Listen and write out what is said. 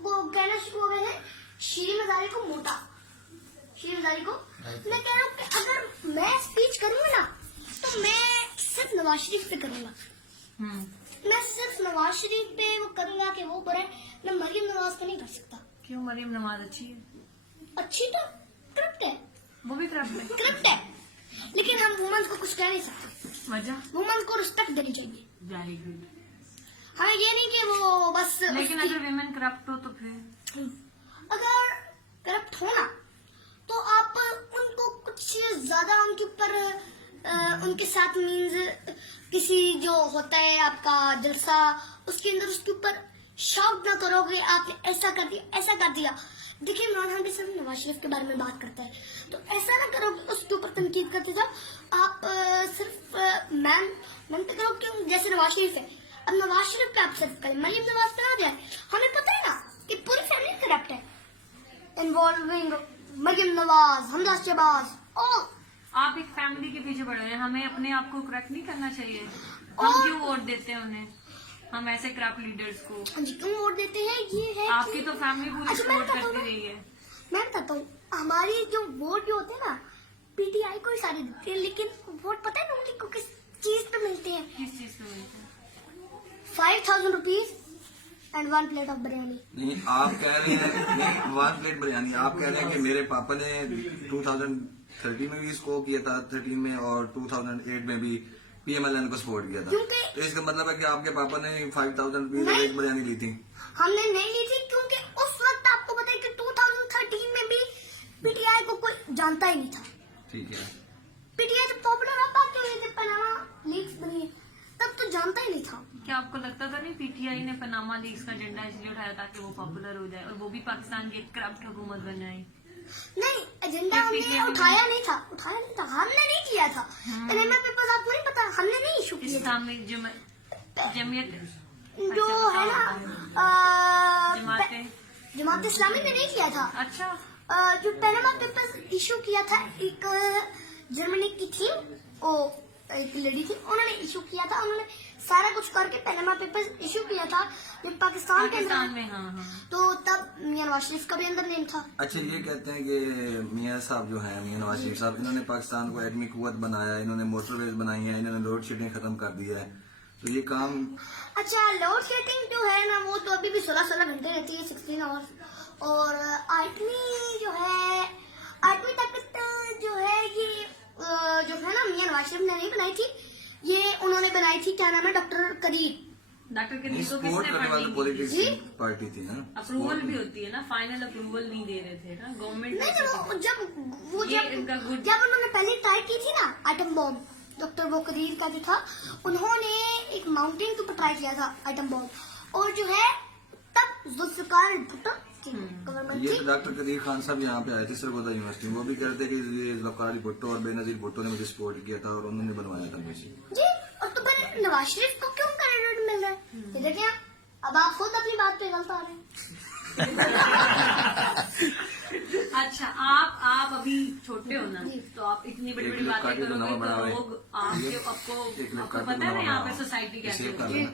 वो कहना शुरू हो गए हैं शीरी मजारी को मोटा, शीरी मजारी को। मैं कह रहा हूँ कि अगर मैं स्पीच करूंगा ना तो मैं सिर्फ नवाज शरीफ पे करूंगा। मैं सिर्फ नवाज शरीफ पे वो करूंगा कि वो करे, मैं मरियम नवाज पे नहीं कर सकता। क्यों? मरियम नवाज अच्छी है, अच्छी तो करप्ट है, वो भी करप्ट है, लेकिन हम वुमेन को कुछ कह नहीं सकते। वजह वुमेन को रिस्पेक्ट देनी चाहिए। Very good. हमें ये नहीं कि वो बस लेकिन अगर विमेन करप्ट हो तो फिर अगर करप्ट हो ना तो आप उनको कुछ ज्यादा उनके ऊपर उनके साथ मीन्स किसी जो होता है आपका जलसा उसके अंदर उसके ऊपर शौक ना करोगे आपने ऐसा कर दिया ऐसा कर दिया। देखिए इमरान खान भी सिर्फ नवाज शरीफ के बारे में बात करता है तो ऐसा ना करो कि उसके ऊपर तनकीद करते जाओ। आप सिर्फ मैम पे करो क्यों, जैसे नवाज शरीफ है अब नवाज शरीफ पे आप सिर्फ करें, मरियम नवाज पे ना जाए। हमें पता है ना कि पूरी फैमिली करप्ट है इन्वॉल्विंग मरियम नवाज, हमजा शहबाज। ओ आप एक फैमिली के पीछे पड़ रहे हैं, हमें अपने आप को करेक्ट नहीं करना चाहिए। हम क्यों वोट देते हैं उन्हें, हम ऐसे करप्ट लीडर्स को? हाँ जी क्यों वोट देते हैं ये है आपकी तो फैमिली पूरी सपोर्ट करती रही है। मैं बताता हूँ हमारी जो वोट जो होते हैं ना पीटीआई को ही सारे देते हैं, लेकिन वोट पता है ना उनको किस चीज पे मिलते हैं? किस चीज पे मिलते हैं? 5,000 rupees and 1 plate of biryani. नहीं आप कह रहे हैं नहीं 1 प्लेट बिरयानी, आप कह रहे हैं कि मेरे पापा ने 2013 में भी इसको किया था, 13 में और 2008 में भी पीएमएलएन को सपोर्ट किया था। क्योंकि तो इसका मतलब है कि आपके पापा ने 5,000 रुपीज एक बिरयानी ली थी। हमने नहीं ली थी क्योंकि उस वक्त आपको पता है कि 2013 में भी पीटीआई को कोई जानता ही नहीं था। ठीक है, पीटीआई तो पॉपुलर अब बात जो थे पनामा लीक्स बनी है तब तो जानता ही नहीं था। क्या आपको लगता था नहीं पीटीआई ने पनामा लीक्स का झंडा इसलिए उठाया ताकि वो पॉपुलर हो जाए और वो भी पाकिस्तान की एक करप्ट हुकूमत बन जाए? नहीं एजेंडा हमने उठाया नहीं था, हमने नहीं किया था। पनामा पेपर्स आपको नहीं पता हमने नहीं इशू किया था। इस्लामिक जमीयत जो है ना जमात इस्लामी ने नहीं किया था। अच्छा जो पनामा पेपर्स इशू किया था एक जर्मनी की थी, वो एक लेडी थी, उन्होंने इशू किया था। उन्होंने सारा कुछ करके पनामा पेपर्स इशू किया था जब पाकिस्तान के अंदर में। हाँ। तो तब मियां नवाज शरीफ का भी अंदर नेम था। अच्छा ये कहते हैं कि मियां साहब जो हैं मियां नवाज शरीफ साहब, इन्होंने पाकिस्तान को एटमी कुव्वत बनाया, इन्होंने मोटरवेज बनाई है, इन्होंने लोड शेडिंग खत्म कर दिया है, तो ये काम। अच्छा लोड शेडिंग जो है ना वो तो अभी भी 16 घंटे रहती है, 16 आवर्स। और आठवीं जो है आठवीं ताकत जो है ये जो है ना मियां नवाज शरीफ ने नहीं बनाई थी, ये उन्होंने बनाई थी, क्या नाम है, डॉक्टर करीब। डॉक्टर करीब को सपोर्ट किसने करने वाली फंडिंग पॉलिटिक्स दी? पार्टी थी ना, अप्रूवल भी होती है ना, फाइनल अप्रूवल नहीं दे रहे थे ना गवर्नमेंट। जब उन्होंने पहले ट्राई की थी ना आइटम बॉम्ब, डॉक्टर वो करीर का जो था उन्होंने एक माउंटेन के ऊपर ट्राई किया था आइटम बॉम्ब, और जो है तब जुल्फिकार भुट्टो गवर्नमेंट ये थी। तो डॉक्टर कदीर खान साहब यहाँ पे आए थे सरगोदा यूनिवर्सिटी, वो भी कहते कि ये जुल्फिकार भुट्टो और बेनजीर भुट्टो ने मुझे सपोर्ट किया था और उन्होंने बनवाया था मुझे जी। और तो फिर नवाज शरीफ को क्यों क्रेडिट मिल रहा है? ये देखिए अब आप खुद अपनी बात पे गलत आ रहे हैं। अच्छा आप अभी छोटे हो ना, तो आप इतनी बड़ी बड़ी बातें करोगे तो लोग आपको पता है ना यहाँ पे सोसाइटी कैसे होती है।